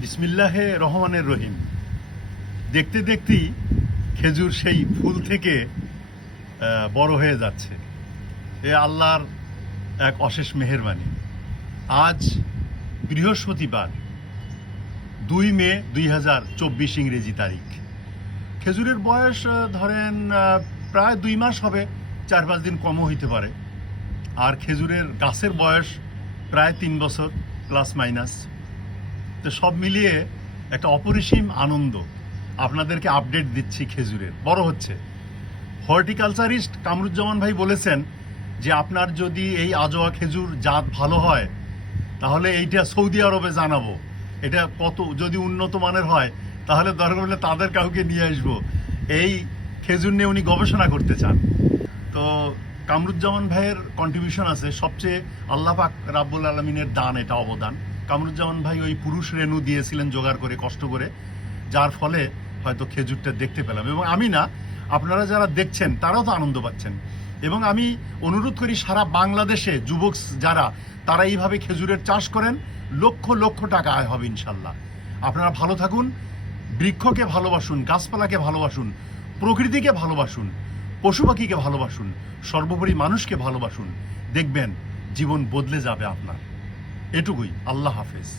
বিসমিল্লাহে রহমানের রহিম। দেখতে দেখতেই খেজুর সেই ফুল থেকে বড় হয়ে যাচ্ছে। এ আল্লাহর এক অশেষ মেহেরবানি। আজ বৃহস্পতিবার 2 মে 2024 ইংরেজি তারিখ। খেজুরের বয়স ধরেন প্রায় 2 মাস হবে, 4-5 দিন কমও হইতে পারে। আর খেজুরের গাছের বয়স প্রায় 3 বছর প্লাস মাইনাস। তো সব মিলিয়ে একটা অপরিসীম আনন্দ আপনাদেরকে আপডেট দিচ্ছি। খেজুরের বড় হচ্ছে। হর্টিকালচারিস্ট কামরুজ্জামান ভাই বলেছেন যে আপনার যদি এই আজোয়া খেজুর জাত ভালো হয় তাহলে এইটা সৌদি আরবে জানাবো। এটা কত যদি উন্নত মানের হয় তাহলে দরকার হলে তাদের কাউকে নিয়ে আসবো। এই খেজুর নিয়ে উনি গবেষণা করতে চান। তো কামরুজ্জামান ভাইয়ের কন্ট্রিবিউশন আছে সবচেয়ে। আল্লাহ পাক রাব্বুল আলামিনের দান, এটা অবদান। কামরুজ্জামান ভাই ওই পুরুষ রেণু দিয়েছিলেন জোগাড় করে, কষ্ট করে, যার ফলে হয়তো খেজুরটা দেখতে পেলাম। এবং আমি না, আপনারা যারা দেখছেন তারাও তো আনন্দ পাচ্ছেন। এবং আমি অনুরোধ করি সারা বাংলাদেশে যুবক যারা, তারা এইভাবে খেজুরের চাষ করেন, লক্ষ লক্ষ টাকা আয় হবে ইনশাল্লাহ। আপনারা ভালো থাকুন, বৃক্ষকে ভালোবাসুন, গাছপালাকে ভালোবাসুন, প্রকৃতিকে ভালোবাসুন, পশু পাখিকে ভালোবাসুন, সর্বোপরি মানুষকে ভালোবাসুন। দেখবেন জীবন বদলে যাবে আপনার। এটুকুই। আল্লাহ হাফেজ।